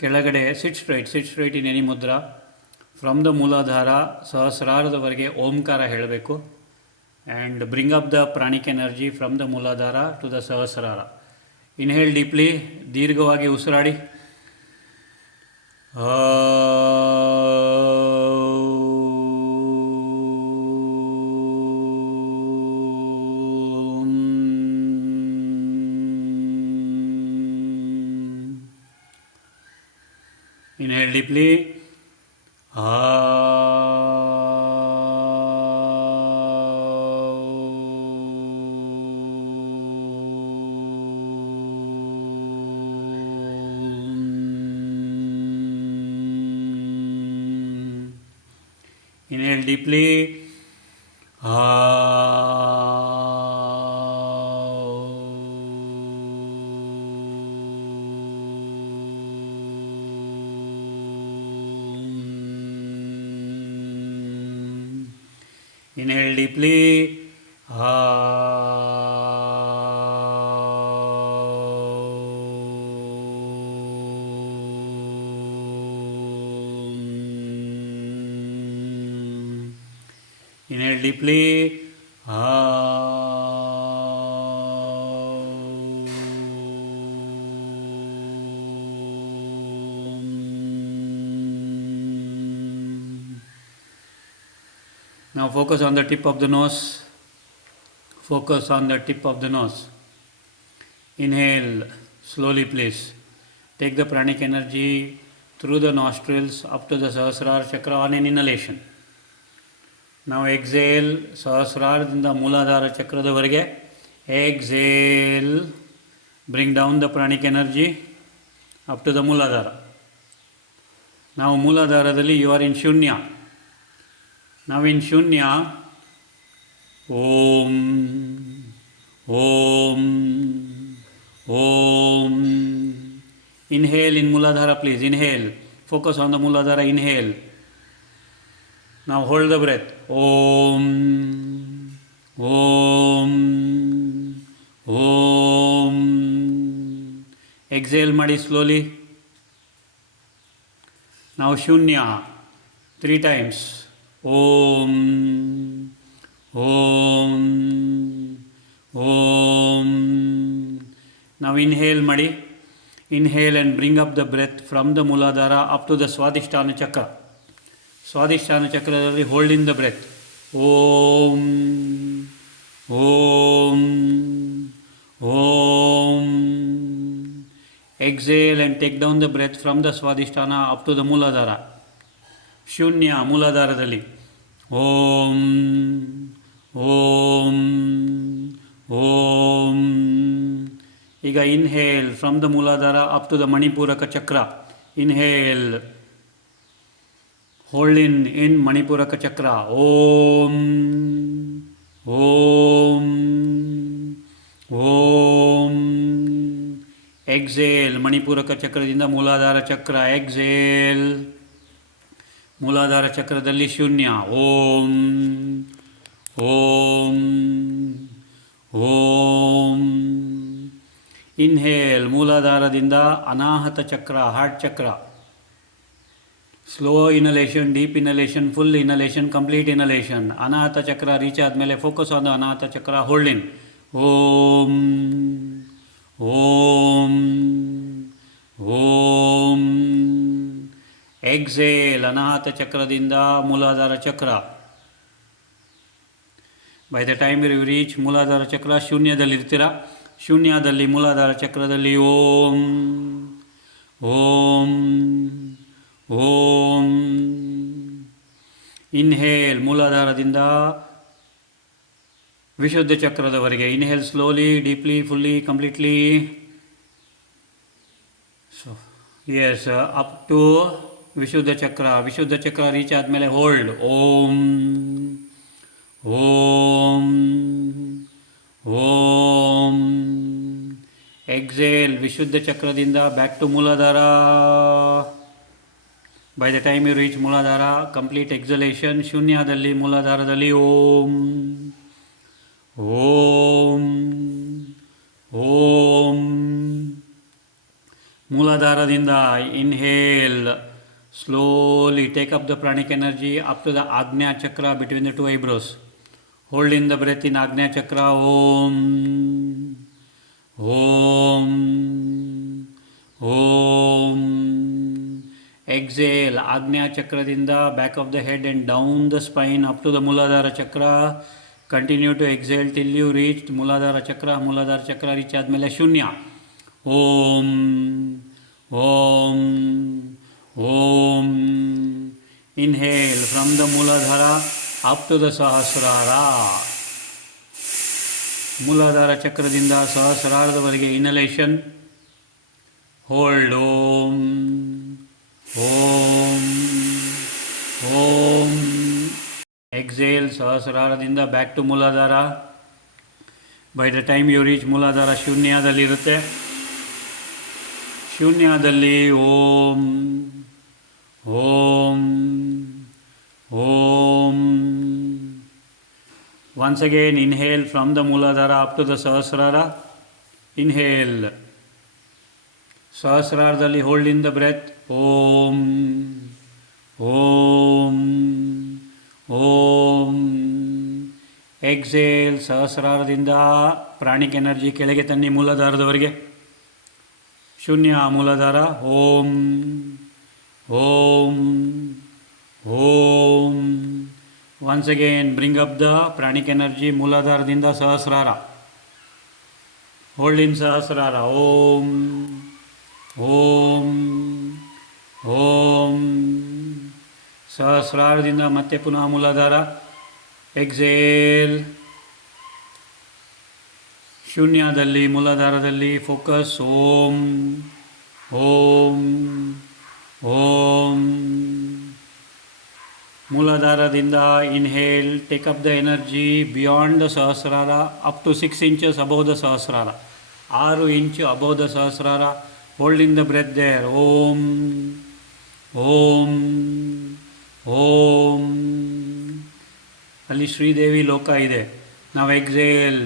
ಕೆಳಗಡೆ sit straight in any mudra. From the Muladhara ಸಹಸ್ರಾರದವರೆಗೆ ಓಂಕಾರ ಹೇಳಬೇಕು. And bring up the pranic energy from the Muladhara to the Sahasrara. Inhale deeply, ದೀರ್ಘವಾಗಿ ಉಸಿರಾಡಿ. Inhale deeply. Inhale deeply. Inhale deeply. Inhale deeply. Now focus on the tip of the nose. Focus on the tip of the nose. Inhale slowly, please. Take the pranic energy through the nostrils up to the Sahasrara chakra on an inhalation. Now exhale, Sahasraradinda Mooladhara chakradavaraಗೆ. Exhale, bring down the pranic energy up to the Mooladhara. Now Mooladharadalli you are in Shunya. Now in Shunya, Om, Om, Om. Inhale in Mooladhara, please. Inhale. Focus on the Mooladhara. Inhale. Now hold the breath. Om, Om, Om. Exhale ಮಾಡಿ slowly. Now Shunya. 3 times. Om, Om, Om. Now inhale ಮಾಡಿ. Inhale and bring up the breath from the Mooladhara up to the Swadhisthana chakra. Swadhisthana chakradalli hold in the breath. Om, Om, Om. Exhale and take down the breath from the Swadhisthana up to the Mooladhara. Shunya Mooladharadalli. Om, Om, Om. ಈಗ inhale from the Mooladhara up to the Manipuraka chakra. Inhale. Hold in Manipuraka chakra. Om, Om, Om. Exhale Manipuraka chakradinda Mooladhara chakra. Exhale. Mooladhara chakradalli Shunya. Om, Om, Om. Inhale Mooladharadinda Anahata chakra, heart chakra. Slow inhalation, deep inhalation, full inhalation, complete inhalation. Anahata chakra reach ಆದಮೇಲೆ focus on the Anahata chakra. Hold in. Om, Om, Om. Exhale Anahata chakradinda Mooladhara chakra. By the time you reach Mooladhara chakra, ಶೂನ್ಯದಲ್ಲಿ ಇರ್ತೀರಾ. ಶೂನ್ಯದಲ್ಲಿ ಮೂಲಾಧಾರ ಚಕ್ರದಲ್ಲಿ Om, Om, Om. Inhale ಮೂಲಾಧಾರದಿಂದ ವಿಶುದ್ಧ ಚಕ್ರದವರೆಗೆ. Inhale slowly, deeply, fully, completely. So as, up to Vishuddha chakra. Vishuddha chakra reach ಆದಮೇಲೆ hold. Om, Om, Om. Exhale Vishuddha ಚಕ್ರದಿಂದ back to Muladhara. By the time you reach Muladhara, complete exhalation. ಶೂನ್ಯದಲ್ಲಿ ಮೂಲಾಧಾರದಲ್ಲಿ ಓಂ, ಓಂ, ಓಂ. ಮೂಲಧಾರದಿಂದ inhale, slowly take up the pranic energy up to the Agnya chakra between the two eyebrows. Hold in the breath in Agnya chakra. Om, Om, Om. Exhale, Agnya chakra dinda back of the head and down the spine up to the Muladhara chakra. Continue to exhale till you reach Muladhara chakra. Muladhara chakra reach admele Shunya. Om, Om, Om. Inhale from the Muladhara up to the Sahasrara. Muladhara chakradinda Sahasraradavariga inhalation. Hold Om, Om, Om. Exhale Sahasraradinda back to Muladhara. By the time you reach Muladhara, Shunyadallirutte. Shunyadalli Om, Om, Om. Once again inhale from the Muladhara up to the Sahasrara. Inhale. Sahasraradalli hold in the breath. Om, Om, Om. Exhale Sahasraradinda pranic energy ಕೆಳಗೆ ತನ್ನಿ ಮೂಲಾಧಾರದವರೆಗೆ. ಶೂನ್ಯ ಮೂಲಾಧಾರ. ಓಂ, ಓಂ, ಓಂ. Once again bring up the pranic energy ಮೂಲಾಧಾರದಿಂದ ಸಹಸ್ರಾರ. Hold in ಸಹಸ್ರಾರ. ಓಂ, ಓಂ, ಓಂ. ಸಹಸ್ರಾರದಿಂದ ಮತ್ತೆ ಪುನಃ Muladhara. Exhale. ಶೂನ್ಯದಲ್ಲಿ ಮೂಲಾಧಾರದಲ್ಲಿ focus. Om, Om, Om. ಮೂಲಾಧಾರದಿಂದ inhale, take up the energy beyond the Sahasrara up to 6 inches above the Sahasrara. 6 inch above the Sahasrara. Hold in the breath there. Om, Om, Om. ಅಲ್ಲಿ ಶ್ರೀದೇವಿ ಲೋಕ ಇದೆ. ನಾವು exhale,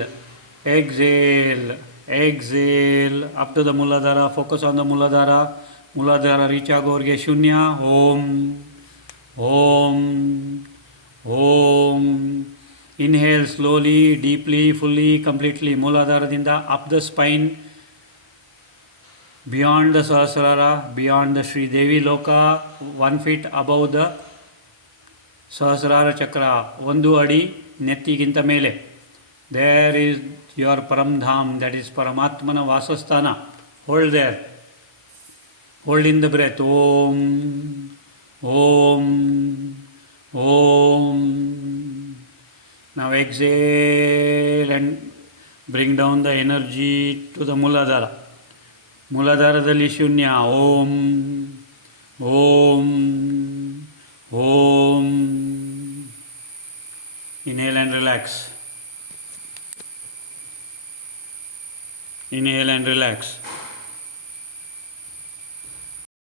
exhale, exhale up to the Muladhara. Focus on the Muladhara. Muladhara reach ಆಗೋರಿಗೆ ಶೂನ್ಯ. ಓಂ, ಓಂ, ಓಂ. Inhale slowly, deeply, fully, completely. ಮೂಲಾಧಾರದಿಂದ up the spine, beyond the Sahasrara, beyond the Sri Devi Loka, 1 feet above the Sahasrara Chakra, 1 ಅಡಿ ನೆತ್ತಿಗಿಂತ ಮೇಲೆ. There is your Paramdham, that is Paramatmana Vasasthana. Hold there. Hold in the breath. Om, Om, Om. Now exhale and bring down the energy to the Muladhara. Muladharadalli Shunya. Om, Om, Om. Inhale and relax. Inhale and relax.